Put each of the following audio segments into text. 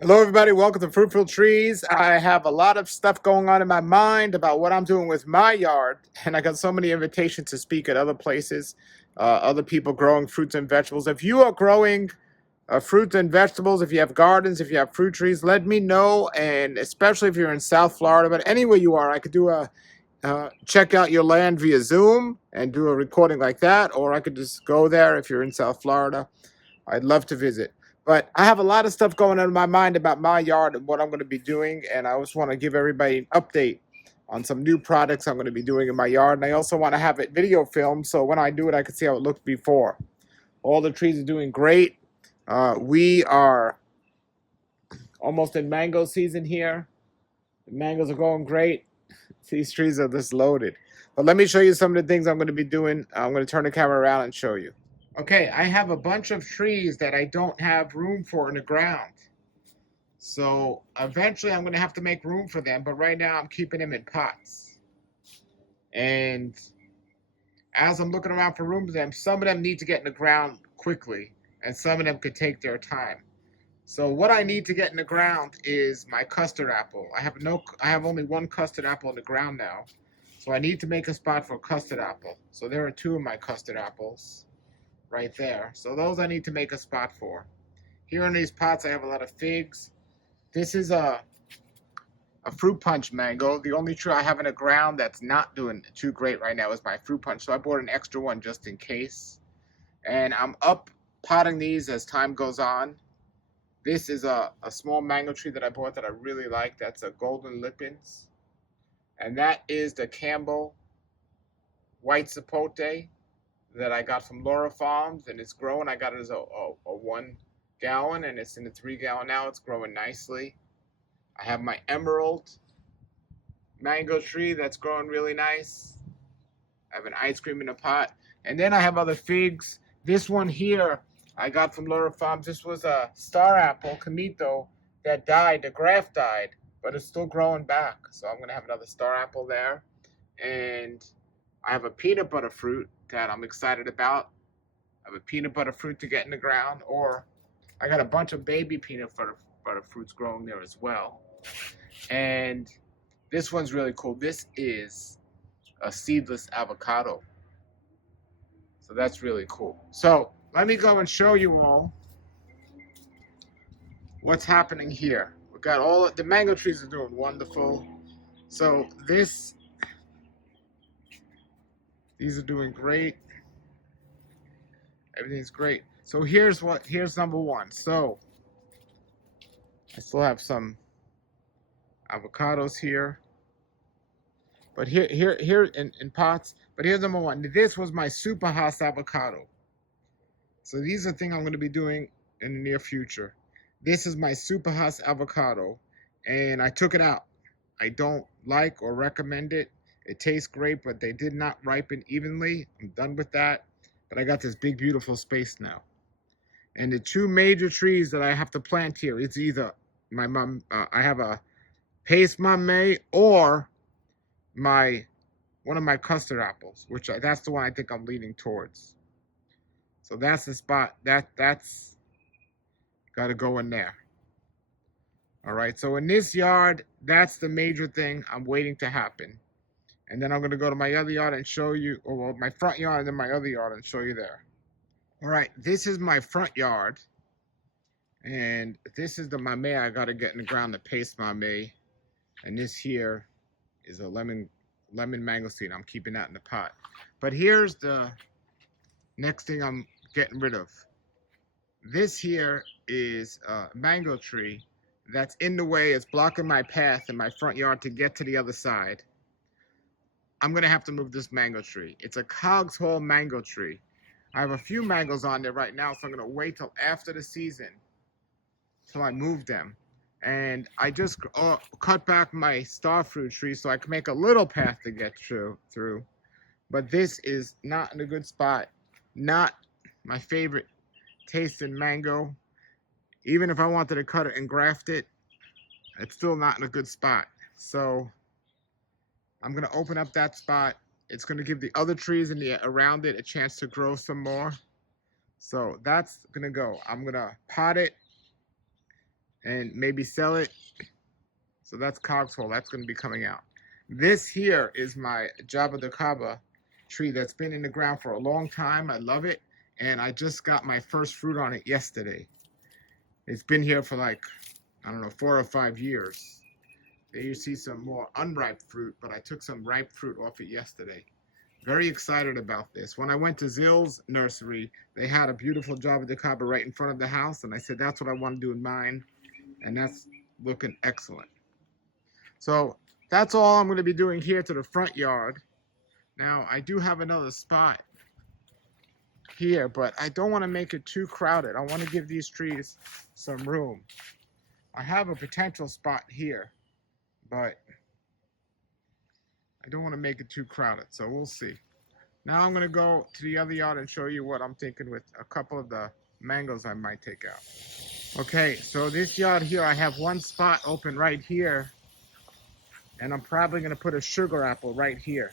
Hello, everybody. Welcome to Fruitful Trees. I have a lot of stuff going on in my mind about what I'm doing with my yard, and I got so many invitations to speak at other places, other people growing fruits and vegetables. If you are growing fruits and vegetables, if you have gardens, if you have fruit trees, let me know. And especially if you're in South Florida, but anywhere you are, I could do a check out your land via Zoom and do a recording like that, or I could just go there if you're in South Florida. I'd love to visit. But I have a lot of stuff going on in my mind about my yard and what I'm going to be doing. And I just want to give everybody an update on some new products I'm going to be doing in my yard. And I also want to have it video filmed so when I do it, I can see how it looked before. All the trees are doing great. We are almost in mango season here. The mangoes are going great. These trees are just loaded. But let me show you some of the things I'm going to be doing. I'm going to turn the camera around and show you. Okay, I have a bunch of trees that I don't have room for in the ground. So eventually I'm going to have to make room for them, but right now I'm keeping them in pots. And as I'm looking around for room for them, some of them need to get in the ground quickly, and some of them could take their time. So what I need to get in the ground is my custard apple. I have only one custard apple in the ground now. So I need to make a spot for a custard apple. So there are two of my custard apples right there. So those I need to make a spot for. Here in these pots, I have a lot of figs. This is a fruit punch mango. The only tree I have in the ground that's not doing too great right now is my fruit punch. So I bought an extra one just in case. And I'm up potting these as time goes on. This is a small mango tree that I bought that I really like. That's a Golden Lipins. And that is the Campbell White Sapote that I got from Laura Farms. And it's growing. I got it as a 1 gallon, and it's in a 3 gallon now. It's growing nicely. I have my Emerald mango tree that's growing really nice. I have an ice cream in a pot. And then I have other figs. This one here I got from Laura Farms. This was a star apple, Camito, that died. The graft died, but it's still growing back. So I'm going to have another star apple there. And I have a peanut butter fruit that I'm excited about. I have a peanut butter fruit to get in the ground. Or I got a bunch of baby peanut butter fruits growing there as well. And this one's really cool. This is a seedless avocado. So that's really cool. So let me go and show you all what's happening here. We've got all the mango trees are doing wonderful. So these are doing great. Everything's great. So here's number one. So I still have some avocados here. But here in pots. But here's number one. This was my Super Haas avocado. So these are things I'm going to be doing in the near future. This is my Super Haas avocado, and I took it out. I don't like or recommend it. It tastes great, but they did not ripen evenly. I'm done with that. But I got this big, beautiful space now. And the two major trees that I have to plant here, it's either my mom, I have a Pace Mame or one of my custard apples, that's the one I think I'm leaning towards. So that's the spot that's got to go in there. All right, so in this yard, that's the major thing I'm waiting to happen. And then I'm going to go to my other yard and show you, or well, my front yard and then my other yard and show you there. All right, this is my front yard. And this is the mame I got to get in the ground, the paste mame. And this here is a lemon mango seed. I'm keeping that in the pot. But here's the next thing I'm getting rid of. This here is a mango tree that's in the way. It's blocking my path in my front yard to get to the other side. I'm going to have to move this mango tree. It's a Cogs Hall mango tree. I have a few mangoes on there right now, so I'm going to wait till after the season till I move them. And I just cut back my star fruit tree so I can make a little path to get through. But this is not in a good spot. Not my favorite taste in mango. Even if I wanted to cut it and graft it, it's still not in a good spot. So I'm going to open up that spot. It's going to give the other trees around it a chance to grow some more. So that's going to go. I'm going to pot it and maybe sell it. So that's Cogswell. That's going to be coming out. This here is my Java de Caba tree that's been in the ground for a long time. I love it. And I just got my first fruit on it yesterday. It's been here for like, I don't know, 4 or 5 years. There you see some more unripe fruit, but I took some ripe fruit off it yesterday. Very excited about this. When I went to Zill's nursery, they had a beautiful Java de Caba right in front of the house, and I said, that's what I want to do in mine, and that's looking excellent. So that's all I'm going to be doing here to the front yard. Now, I do have another spot here, but I don't want to make it too crowded. I want to give these trees some room. I have a potential spot here, but I don't want to make it too crowded, so we'll see. Now I'm going to go to the other yard and show you what I'm thinking with a couple of the mangoes I might take out. Okay, so this yard here, I have one spot open right here, and I'm probably going to put a sugar apple right here.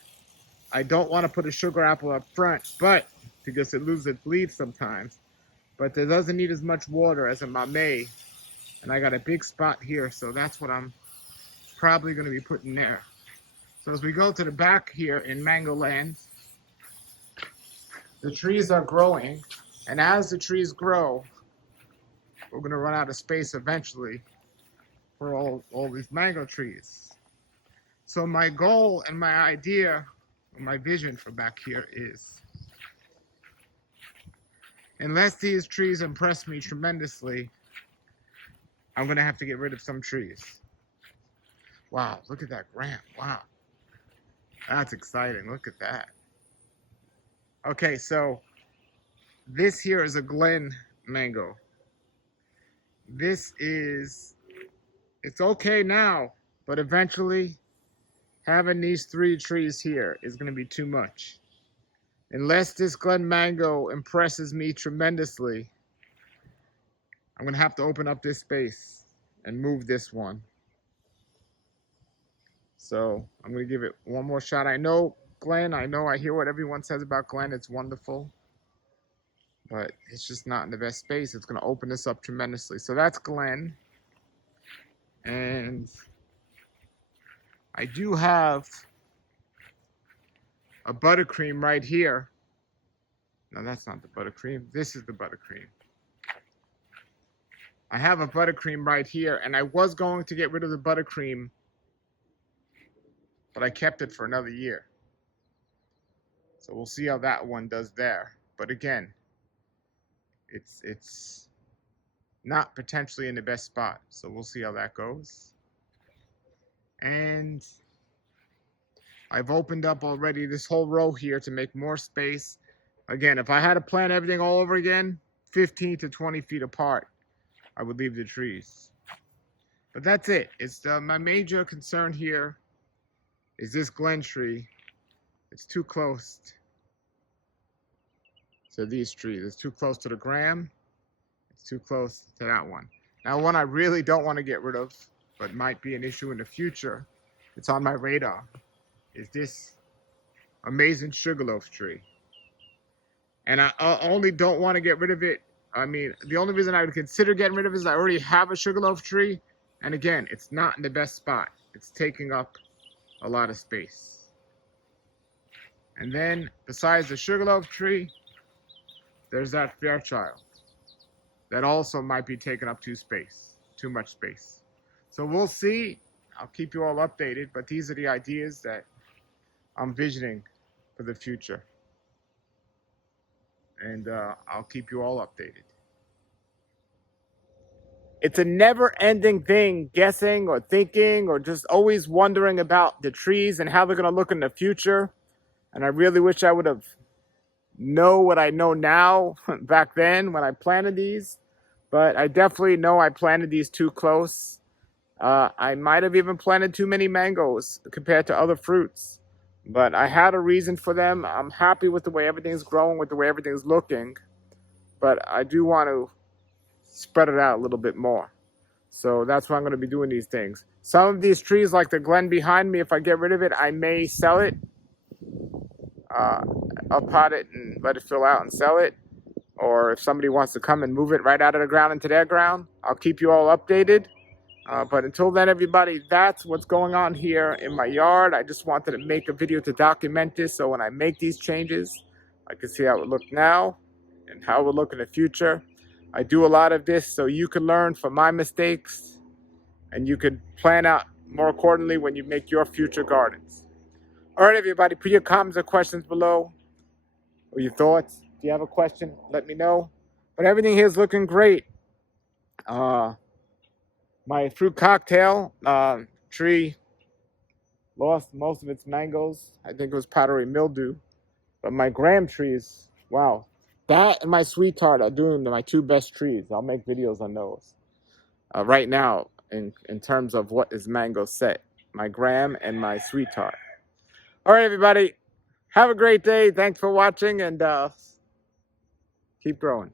I don't want to put a sugar apple up front, but because it loses its leaves sometimes, but it doesn't need as much water as a mamey, and I got a big spot here, so that's what I'm probably going to be putting there. So as we go to the back here in Mango Land, the trees are growing, and as the trees grow, we're going to run out of space eventually for all these mango trees. So my goal and my idea, my vision for back here is, unless these trees impress me tremendously, I'm going to have to get rid of some trees. Wow, look at that gram. Wow. That's exciting. Look at that. Okay, so this here is a Glen mango. This is, it's okay now, but eventually having these 3 trees here is going to be too much. Unless this Glen mango impresses me tremendously, I'm going to have to open up this space and move this one. So I'm going to give it one more shot. I know Glen, I hear what everyone says about Glen. It's wonderful, but it's just not in the best space. It's going to open this up tremendously. So that's Glen. And I do have a buttercream right here. No, that's not the buttercream. This is the buttercream. I have a buttercream right here, and I was going to get rid of the buttercream, but I kept it for another year. So we'll see how that one does there. But again, it's not potentially in the best spot. So we'll see how that goes. And I've opened up already this whole row here to make more space. Again, if I had to plant everything all over again, 15 to 20 feet apart, I would leave the trees. But that's it. It's my major concern here is this Glen tree. It's too close to these trees. It's too close to the gram. It's too close to that one. Now, one I really don't want to get rid of, but might be an issue in the future, it's on my radar, is this amazing sugarloaf tree. And I only don't want to get rid of it. I mean, the only reason I would consider getting rid of it is I already have a sugarloaf tree. And again, it's not in the best spot. It's taking up a lot of space. And then, besides the sugarloaf tree, there's that Fairchild. That also might be taking up too much space. So we'll see. I'll keep you all updated. But these are the ideas that I'm visioning for the future. And I'll keep you all updated. It's a never-ending thing, guessing or thinking or just always wondering about the trees and how they're going to look in the future. And I really wish I would have known what I know now back then when I planted these. But I definitely know I planted these too close. I might have even planted too many mangoes compared to other fruits. But I had a reason for them. I'm happy with the way everything's growing, with the way everything's looking. But I do want to spread it out a little bit more. So that's why I'm going to be doing these things. Some of these trees, like the Glen behind me, if I get rid of it, I may sell it. I'll pot it and let it fill out and sell it. or if somebody wants to come and move it right out of the ground into their ground, I'll keep you all updated. But until then, everybody, that's what's going on here in my yard. I just wanted to make a video to document this, so when I make these changes, I can see how it look now and how it will look in the future. I do a lot of this so you can learn from my mistakes and you can plan out more accordingly when you make your future gardens. All right, everybody, put your comments or questions below, or your thoughts. If you have a question, let me know. But everything here is looking great. My fruit cocktail tree lost most of its mangoes. I think it was powdery mildew. But my graham trees, wow. That and my sweet tart are doing my two best trees. I'll make videos on those. Right now, in terms of what is mango set. My graham and my sweet tart. All right, everybody. Have a great day. Thanks for watching, and keep growing.